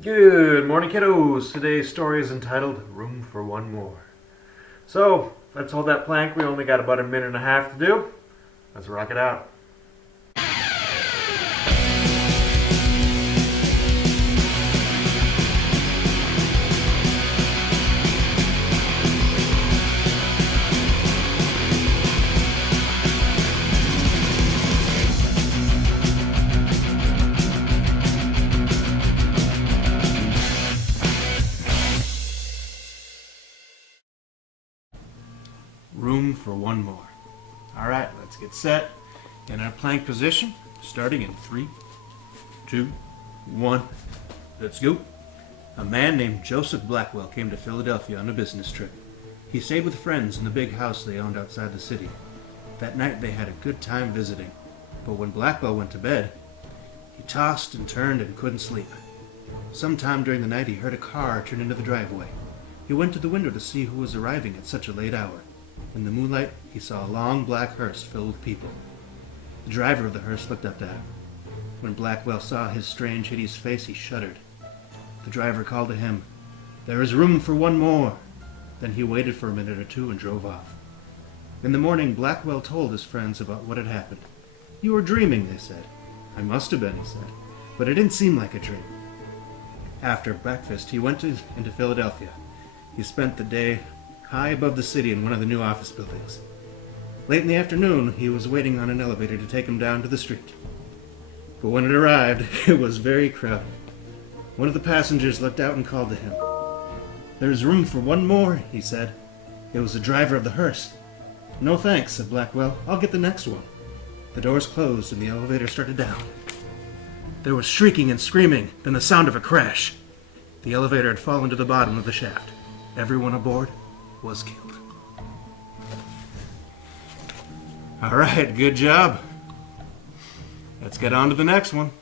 Good morning, kiddos. Today's story is entitled Room for One More. So, let's hold that plank. We only got about a minute and a half to do. Let's rock it out. Room for one more. All right, let's get set in our plank position, starting in 3, 2, 1. Let's go. A man named Joseph Blackwell came to Philadelphia on a business trip. He stayed with friends in the big house they owned outside the city. That night they had a good time visiting, but when Blackwell went to bed, he tossed and turned and couldn't sleep. Sometime during the night he heard a car turn into the driveway. He went to the window to see who was arriving at such a late hour. In the moonlight, he saw a long black hearse filled with people. The driver of the hearse looked up at him. When Blackwell saw his strange, hideous face, he shuddered. The driver called to him, "There is room for one more." Then he waited for a minute or two and drove off. In the morning, Blackwell told his friends about what had happened. "You were dreaming," they said. "I must have been," he said, "but it didn't seem like a dream." After breakfast, he went into Philadelphia. He spent the day high above the city in one of the new office buildings. Late in the afternoon, he was waiting on an elevator to take him down to the street. But when it arrived, it was very crowded. One of the passengers looked out and called to him. "There is room for one more," he said. It was the driver of the hearse. "No thanks," said Blackwell. "I'll get the next one." The doors closed and the elevator started down. There was shrieking and screaming, then the sound of a crash. The elevator had fallen to the bottom of the shaft. Everyone aboard was killed. All right, good job. Let's get on to the next one.